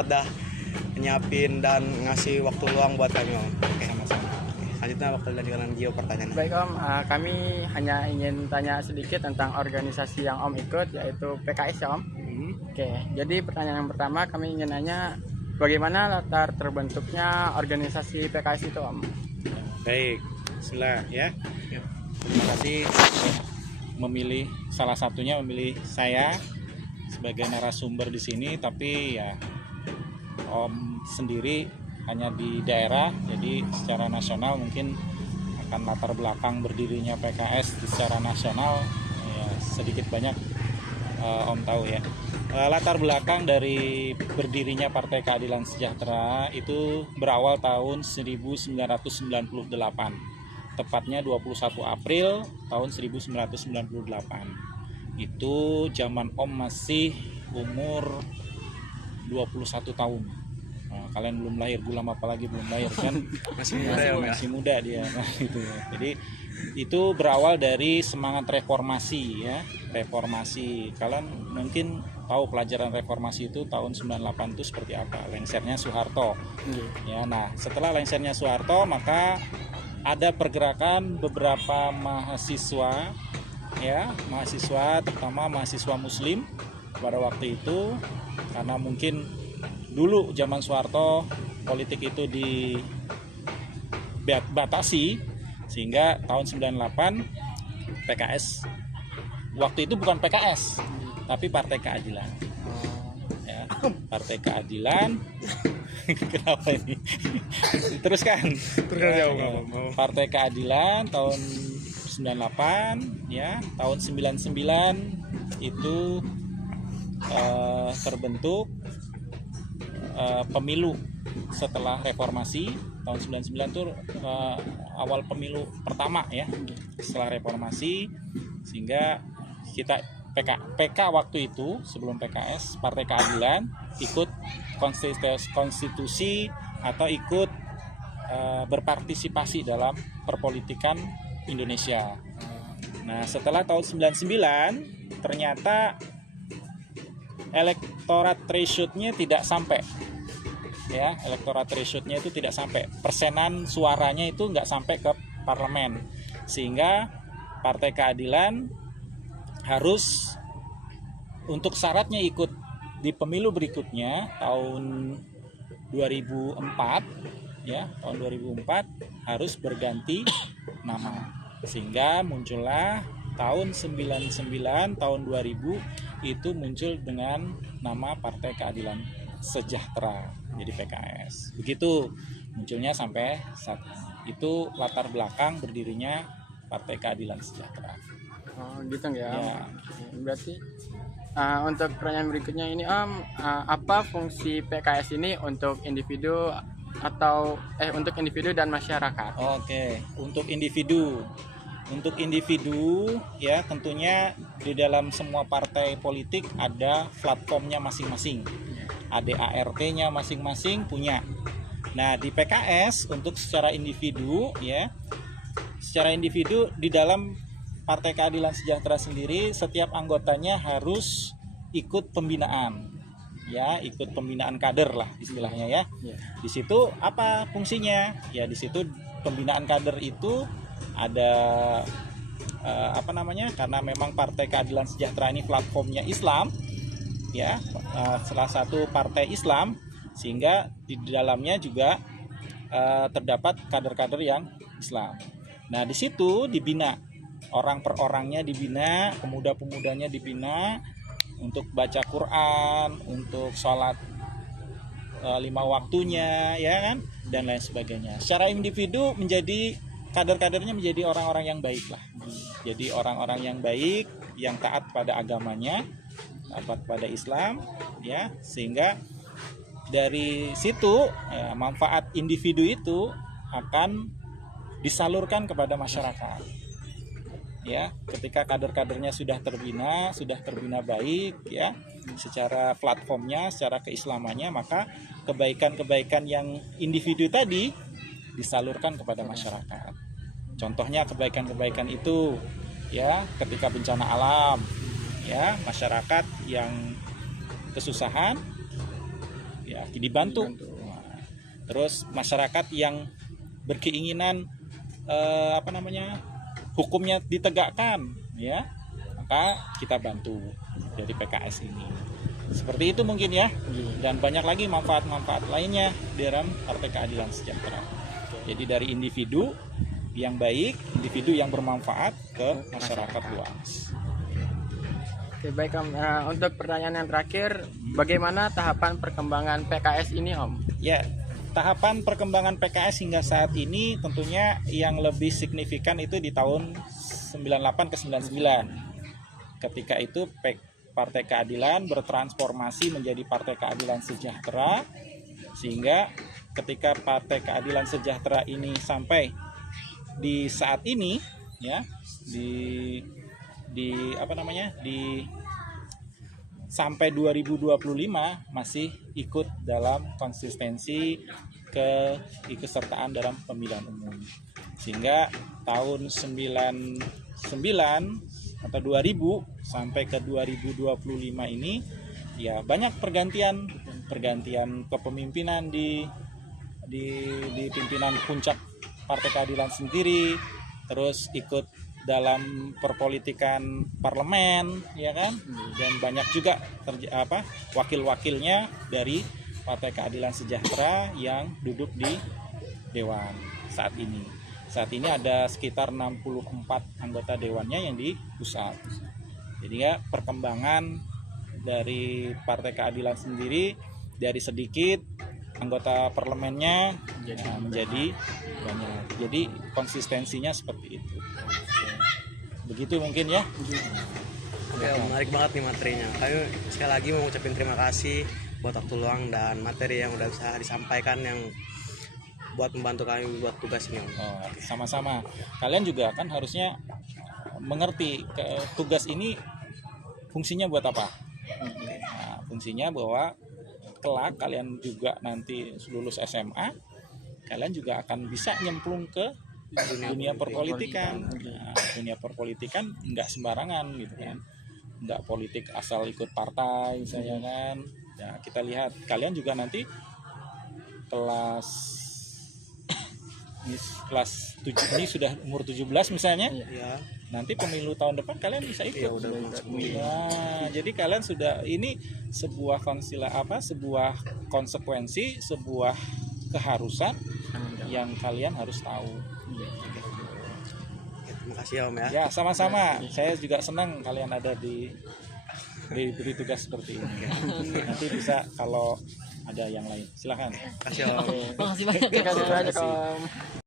banget dah nyiapin dan ngasih waktu luang buat kami Om. Oke, Sama-sama. selanjutnya waktu dilanjutkan Gio pertanyaan. Baik Om, kami hanya ingin tanya sedikit tentang organisasi yang Om ikut, yaitu PKS ya Om. Oke, jadi pertanyaan yang pertama kami ingin nanya bagaimana latar terbentuknya organisasi PKS itu Om? Baik, bismillah ya. Terima kasih memilih salah satunya memilih saya sebagai narasumber di sini, tapi ya Om sendiri hanya di daerah, jadi secara nasional mungkin akan latar belakang berdirinya PKS secara nasional ya sedikit banyak Om tahu ya. Latar belakang dari berdirinya Partai Keadilan Sejahtera itu berawal tahun 1998, tepatnya 21 April tahun 1998. Itu zaman Om masih umur 21 tahun. Nah, kalian belum lahir, Gulam apalagi belum lahir kan? Masih muda ya Om ya? Masih muda dia. Nah, gitu ya. Jadi itu berawal dari semangat reformasi ya. Reformasi. Kalian mungkin tahu pelajaran reformasi itu tahun 98 itu seperti apa? Lengsernya Soeharto. Ya, nah, setelah lengsernya Soeharto maka ada pergerakan beberapa mahasiswa ya, mahasiswa terutama mahasiswa muslim pada waktu itu, karena mungkin dulu zaman Soeharto politik itu dibatasi sehingga tahun 98 PKS waktu itu bukan PKS tapi Partai Keadilan ya, Partai Keadilan. Kenapa ini? Teruskan ya, Partai Keadilan tahun 98 ya, tahun 99 itu terbentuk pemilu setelah reformasi. Tahun 99 itu awal pemilu pertama ya setelah reformasi, sehingga kita PK waktu itu sebelum PKS Partai Keadilan ikut konstitusi atau ikut berpartisipasi dalam perpolitikan Indonesia. Nah, setelah tahun 99 ternyata electoral threshold-nya tidak sampai. Ya, electoral threshold-nya itu tidak sampai. Persenan suaranya itu nggak sampai ke parlemen. Sehingga Partai Keadilan harus untuk syaratnya ikut di pemilu berikutnya tahun 2004 ya, tahun 2004 harus berganti nama. Sehingga muncullah tahun 99 tahun 2000 itu muncul dengan nama Partai Keadilan Sejahtera, jadi PKS. Begitu munculnya sampai saat itu latar belakang berdirinya Partai Keadilan Sejahtera. Oh gitu ya. Ya. Berarti untuk pertanyaan berikutnya ini Om, apa fungsi PKS ini untuk individu atau untuk individu dan masyarakat? Oke, untuk individu. Untuk individu ya tentunya di dalam semua partai politik ada platformnya masing-masing. Ada ART-nya masing-masing punya. Nah, di PKS untuk secara individu ya. Secara individu di dalam Partai Keadilan Sejahtera sendiri setiap anggotanya harus ikut pembinaan. Ya, ikut pembinaan kader lah istilahnya ya. Di situ apa fungsinya? Ya, di situ pembinaan kader itu ada karena memang Partai Keadilan Sejahtera ini platformnya Islam ya, salah satu partai Islam, sehingga di dalamnya juga terdapat kader-kader yang Islam. Nah, di situ dibina orang per orangnya, dibina pemuda-pemudanya, dibina untuk baca Quran, untuk sholat 5 waktunya ya kan, dan lain sebagainya. Secara individu menjadi kader-kadernya menjadi orang-orang yang baik lah. Jadi orang-orang yang baik, yang taat pada agamanya, taat pada Islam, ya, sehingga dari situ ya, manfaat individu itu akan disalurkan kepada masyarakat. Ya, ketika kader-kadernya sudah terbina baik, ya, secara platformnya, secara keislamannya, maka kebaikan-kebaikan yang individu tadi disalurkan kepada masyarakat. Contohnya kebaikan-kebaikan itu ya ketika bencana alam ya, masyarakat yang kesusahan ya dibantu. Nah, terus masyarakat yang berkeinginan hukumnya ditegakkan, ya, maka kita bantu dari PKS ini. Seperti itu mungkin ya. Dan banyak lagi manfaat-manfaat lainnya dalam Partai Keadilan Sejahtera. Jadi dari individu yang baik, individu yang bermanfaat ke masyarakat luas. Oke, baik Om. Untuk pertanyaan yang terakhir, bagaimana tahapan perkembangan PKS ini Om? Ya, tahapan perkembangan PKS hingga saat ini tentunya yang lebih signifikan itu di tahun 98 ke 99. Ketika itu Partai Keadilan bertransformasi menjadi Partai Keadilan Sejahtera, sehingga ketika Partai Keadilan Sejahtera ini sampai di saat ini, ya, sampai 2025 masih ikut dalam konsistensi keikutsertaan dalam pemilihan umum. Sehingga tahun 99 atau 2000 sampai ke 2025 ini ya banyak pergantian kepemimpinan di pimpinan puncak Partai Keadilan sendiri, terus ikut dalam perpolitikan parlemen, ya kan, dan banyak juga wakil-wakilnya dari Partai Keadilan Sejahtera yang duduk di dewan saat ini. Saat ini ada sekitar 64 anggota dewannya yang di pusat. Jadi ya perkembangan dari Partai Keadilan sendiri dari sedikit anggota parlemennya menjadi banyak. Jadi konsistensinya seperti itu. Begitu mungkin ya. Ya, menarik banget nih materinya. Kami sekali lagi mau ucapin terima kasih buat waktu luang dan materi yang udah bisa disampaikan yang buat membantu kami buat tugas ini. Oh, sama-sama. Kalian juga kan harusnya mengerti tugas ini fungsinya buat apa. Nah, fungsinya bahwa kelak kalian juga nanti lulus SMA, kalian juga akan bisa nyemplung ke dunia perpolitikan. Nah, dunia perpolitikan nggak sembarangan gitu kan, nggak politik asal ikut partai misalnya kan. Ya, kita lihat kalian juga nanti kelas 7 ini sudah umur 17 misalnya, Ya. nanti pemilu tahun depan kalian bisa ikut. Nah, jadi kalian sudah ini sebuah sebuah konsekuensi, sebuah keharusan yang kalian harus tahu. Terima kasih ya Om ya. Ya, sama-sama. Saya juga senang kalian ada diberi tugas seperti ini. Nanti bisa kalau ada yang lain. Silakan. Terima kasih Om. Terima kasih banyak Om.